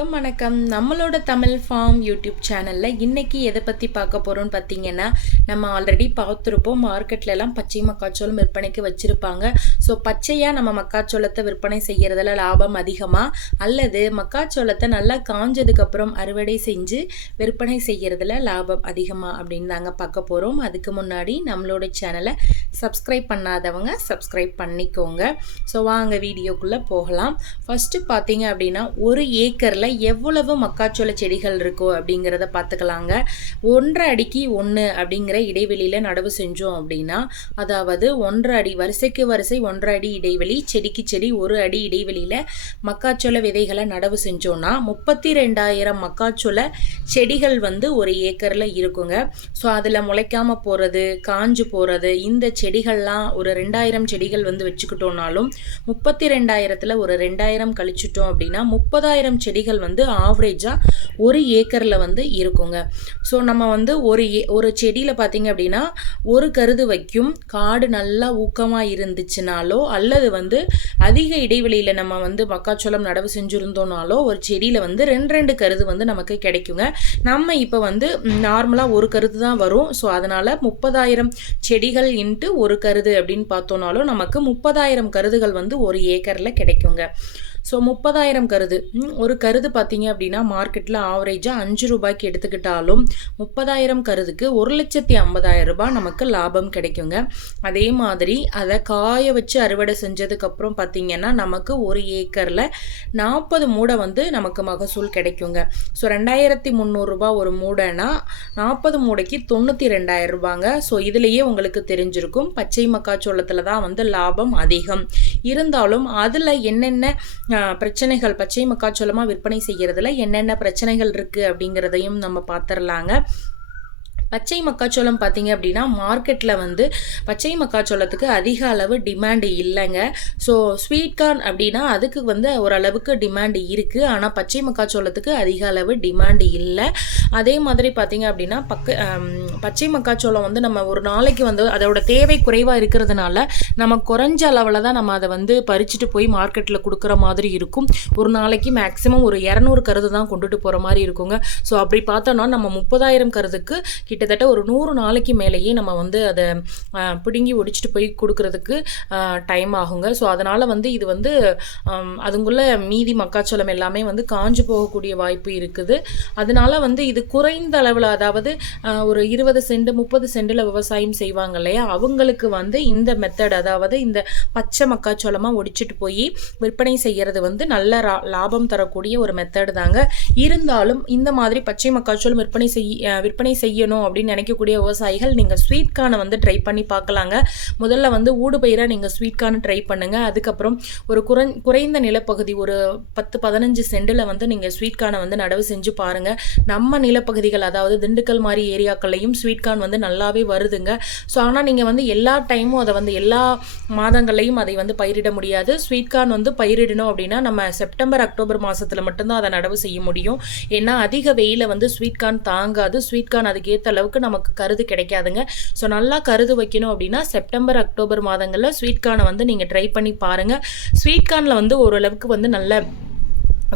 வணக்கம் வணக்கம். நம்மளோட தமிழ் ஃபார்ம் யூடியூப் சேனலில் இன்றைக்கி எதை பற்றி பார்க்க போகிறோம்னு பார்த்தீங்கன்னா நம்ம ஆல்ரெடி பார்த்துருப்போம் மார்க்கெட்லலாம் பச்சை மக்காச்சோளம் விற்பனைக்கு வச்சுருப்பாங்க. ஸோ பச்சையாக நம்ம மக்காச்சோளத்தை விற்பனை செய்கிறதுல லாபம் அதிகமாக அல்லது மக்காச்சோளத்தை நல்லா காஞ்சதுக்கப்புறம் அறுவடை செஞ்சு விற்பனை செய்கிறதுல லாபம் அதிகமாக அப்படின்னு தாங்க பார்க்க போகிறோம் அதுக்கு முன்னாடி நம்மளோட சேனலை சப்ஸ்கிரைப் பண்ணாதவங்க சப்ஸ்கிரைப் பண்ணிக்கோங்க. ஸோ வாங்க வீடியோக்குள்ளே போகலாம். ஃபஸ்ட்டு பார்த்தீங்க அப்படின்னா ஒரு ஏக்கரில் எவ்வளவு மக்காச்சோள செடிகள் இருக்கோ அப்படிங்கிறத பார்த்துக்கலாங்க. ஒன்றரை அடிக்கு ஒன்று அப்படிங்கிற இடைவெளியில் நடவு செஞ்சோம் அப்படின்னா அதாவது ஒன்றரை அடி வரிசைக்கு வரிசை ஒன்றரை அடி இடைவெளி செடிக்கு செடி ஒரு அடி இடைவெளியில் மக்காச்சோள விதைகளை நடவு செஞ்சோன்னா முப்பத்தி ரெண்டாயிரம் மக்காச்சோள செடிகள் வந்து ஒரு ஏக்கரில் இருக்குங்க. ஸோ அதில் முளைக்காமல் போகிறது காஞ்சு போகிறது இந்த செடிகள்லாம் ஒரு ரெண்டாயிரம் செடிகள் வந்து வச்சுக்கிட்டோம்னாலும் முப்பத்தி ரெண்டாயிரத்தில் ஒரு ரெண்டாயிரம் கழிச்சிட்டோம் அப்படின்னா முப்பதாயிரம் செடிகள் வந்து ஆவரேஜாக ஒரு ஏக்கரில் வந்து இருக்குங்க. ஸோ நம்ம வந்து ஒரு ஏ ஒரு செடியில் பார்த்தீங்க அப்படின்னா ஒரு கருது வைக்கும் காடு நல்லா ஊக்கமாக இருந்துச்சுனாலோ அல்லது வந்து அதிக இடைவெளியில் நம்ம வந்து மக்காச்சோளம் நடவு செஞ்சுருந்தோனாலோ ஒரு செடியில் வந்து ரெண்டு ரெண்டு கருது வந்து நமக்கு கிடைக்குங்க. நம்ம இப்போ வந்து நார்மலாக ஒரு கருது தான் வரும். ஸோ அதனால் முப்பதாயிரம் செடிகள் இன்ட்டு ஒரு கருது அப்படின்னு பார்த்தோம்னாலும் நமக்கு முப்பதாயிரம் கருதுகள் வந்து ஒரு ஏக்கரில் கிடைக்குங்க. ஸோ முப்பதாயிரம் கருது. ஒரு கருது பார்த்தீங்க அப்படின்னா மார்க்கெட்டில் ஆவரேஜாக அஞ்சு ரூபாய்க்கு எடுத்துக்கிட்டாலும் முப்பதாயிரம் கருதுக்கு ஒரு லட்சத்தி ஐம்பதாயிரம் ரூபாய் நமக்கு லாபம் கிடைக்குங்க. அதே மாதிரி அதை காய வச்சு அறுவடை செஞ்சதுக்கப்புறம் பார்த்தீங்கன்னா நமக்கு ஒரு ஏக்கரில் நாற்பது மூடை வந்து நமக்கு மகசூல் கிடைக்குங்க. ஸோ ரெண்டாயிரத்தி முந்நூறுரூபா ஒரு மூடைனா நாற்பது மூடைக்கு தொண்ணூற்றி ரெண்டாயிரம் ரூபாங்க ஸோ இதுலேயே உங்களுக்கு தெரிஞ்சிருக்கும். பச்சை மக்காச்சோளத்தில் தான் வந்து லாபம் அதிகம். இருந்தாலும் அதில் என்னென்ன பிரச்சனைகள் பச்சை மக்காச்சோளமாக விற்பனை செய்கிறதுல என்னென்ன பிரச்சனைகள் இருக்குது அப்படிங்கிறதையும் நம்ம பார்த்துடலாங்க பச்சை மக்காச்சோளம் பார்த்தீங்க அப்படின்னா மார்க்கெட்டில் வந்து பச்சை மக்காச்சோளத்துக்கு அதிக அளவு டிமாண்டு இல்லைங்க. ஸோ ஸ்வீட் கார்ன் அப்படின்னா அதுக்கு வந்து ஓரளவுக்கு டிமாண்டு இருக்குது ஆனால் பச்சை மக்காச்சோளத்துக்கு அதிக அளவு டிமாண்டு இல்லை. அதே மாதிரி பார்த்தீங்க அப்படின்னா பக்க பச்சை மக்காச்சோளம் வந்து நம்ம ஒரு நாளைக்கு வந்து அதோட தேவை குறைவாக இருக்கிறதுனால நம்ம குறைஞ்ச அளவில் தான் நம்ம அதை வந்து பறிச்சுட்டு போய் மார்க்கெட்டில் கொடுக்குற மாதிரி இருக்கும். ஒரு நாளைக்கு மேக்ஸிமம் ஒரு இரநூறு கருது தான் கொண்டுட்டு போகிற மாதிரி இருக்குங்க. ஸோ அப்படி பார்த்தோன்னா நம்ம முப்பதாயிரம் கருதுக்கு கிட்ட கிட்டத்தட்ட ஒரு நூறு நாளைக்கு மேலேயே நம்ம வந்து அதை பிடுங்கி ஒடிச்சிட்டு போய் கொடுக்கறதுக்கு டைம் ஆகுங்க. ஸோ அதனால் வந்து இது வந்து அதுங்குள்ளே அதுங்குள்ள மீதி மக்காச்சோளம் எல்லாமே வந்து காஞ்சு போகக்கூடிய வாய்ப்பு இருக்குது. அதனால வந்து இது குறைந்த அளவில் அதாவது ஒரு இருபது சென்ட் முப்பது சென்டில் விவசாயம் செய்வாங்க இல்லையா? அவங்களுக்கு வந்து இந்த மெத்தட் அதாவது இந்த பச்சை மக்காச்சோளமாக ஒடிச்சிட்டு போய் விற்பனை செய்கிறது வந்து நல்ல லாபம் தரக்கூடிய ஒரு மெத்தடு தாங்க. இருந்தாலும் இந்த மாதிரி பச்சை மக்காச்சோளம் விற்பனை செய் விற்பனை செய்யணும் அப்படின்னு நினைக்கக்கூடிய விவசாயிகள் நீங்கள் ஸ்வீட் கார்னை வந்து ட்ரை பண்ணி பார்க்கலாங்க. முதல்ல வந்து ஊடு பயிராக நீங்கள் ஸ்வீட் கார்னை ட்ரை பண்ணுங்கள் அதுக்கப்புறம் ஒரு குறை குறைந்த நிலப்பகுதி ஒரு பத்து பதினஞ்சு சென்டில் வந்து நீங்கள் ஸ்வீட் கார்னை வந்து நடவு செஞ்சு பாருங்கள் நம்ம நிலப்பகுதிகள் அதாவது திண்டுக்கல் மாதிரி ஏரியாக்கள்லையும் ஸ்வீட் கார்ன் வந்து நல்லாவே வருதுங்க. ஸோ ஆனால் நீங்கள் வந்து எல்லா டைமும் அதை வந்து எல்லா மாதங்கள்லையும் அதை வந்து பயிரிட முடியாது. ஸ்வீட் கார்ன் வந்து பயிரிடணும் அப்படின்னா நம்ம செப்டம்பர் அக்டோபர் மாதத்தில் மட்டும்தான் அதை நடவு செய்ய முடியும். ஏன்னா அதிக வெயில வந்து ஸ்வீட் கார்ன் தாங்காது. ஸ்வீட் கார்ன் அதுக்கேற்ற அளவுக்கு நமக்கு கருது கிடைக்காதுங்க. ஸோ நல்லா கருது வைக்கணும் அப்படின்னா செப்டம்பர் அக்டோபர் மாதங்களில் ஸ்வீட் கார்னை வந்து நீங்கள் ட்ரை பண்ணி பாருங்கள் ஸ்வீட் கார்னில் வந்து ஓரளவுக்கு வந்து நல்ல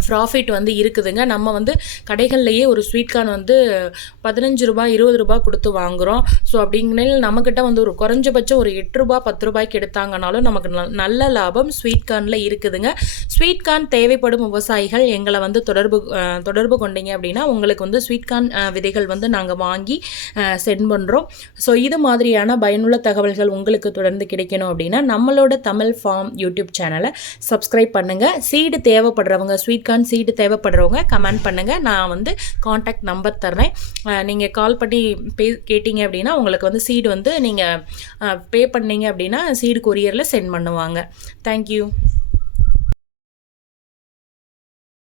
ப்ராஃபிட் வந்து இருக்குதுங்க. நம்ம வந்து கடைகள்லையே ஒரு ஸ்வீட் கார்ன் வந்து பதினஞ்சு ரூபாய் இருபது ரூபாய் கொடுத்து வாங்குகிறோம் ஸோ அப்படிங்கிறனால நம்மக்கிட்ட வந்து ஒரு குறைஞ்சபட்சம் ஒரு எட்டு ரூபா பத்து ரூபாய்க்கு எடுத்தாங்கனாலும் நமக்கு நல்- நல்ல லாபம் ஸ்வீட் கார்னில் இருக்குதுங்க. ஸ்வீட் கார்ன் தேவைப்படும் விவசாயிகள் எங்களை வந்து தொடர்பு தொடர்பு கொண்டீங்க அப்படின்னா உங்களுக்கு வந்து ஸ்வீட் கார்ன் விதைகள் வந்து நாங்கள் வாங்கி சென்ட் பண்ணுறோம் ஸோ இது மாதிரியான பயனுள்ள தகவல்கள் உங்களுக்கு தொடர்ந்து கிடைக்கணும் அப்படின்னா நம்மளோட தமிழ் ஃபார்ம் யூடியூப் சேனலை சப்ஸ்கிரைப் பண்ணுங்கள் சீடு தேவைப்படுறவங்க ஸ்வீட் கார்ன் சீடு தேவைப்படுறவங்க கமெண்ட் பண்ணுங்கள் நான் வந்து காண்டாக்ட் நம்பர் தர்றேன். நீங்கள் கால் பண்ணி பே கேட்டிங்க அப்படின்னா உங்களுக்கு வந்து சீடு வந்து நீங்கள் பே பண்ணீங்க அப்படின்னா சீடு கொரியரில் சென்ட் பண்ணுவாங்க. Thank you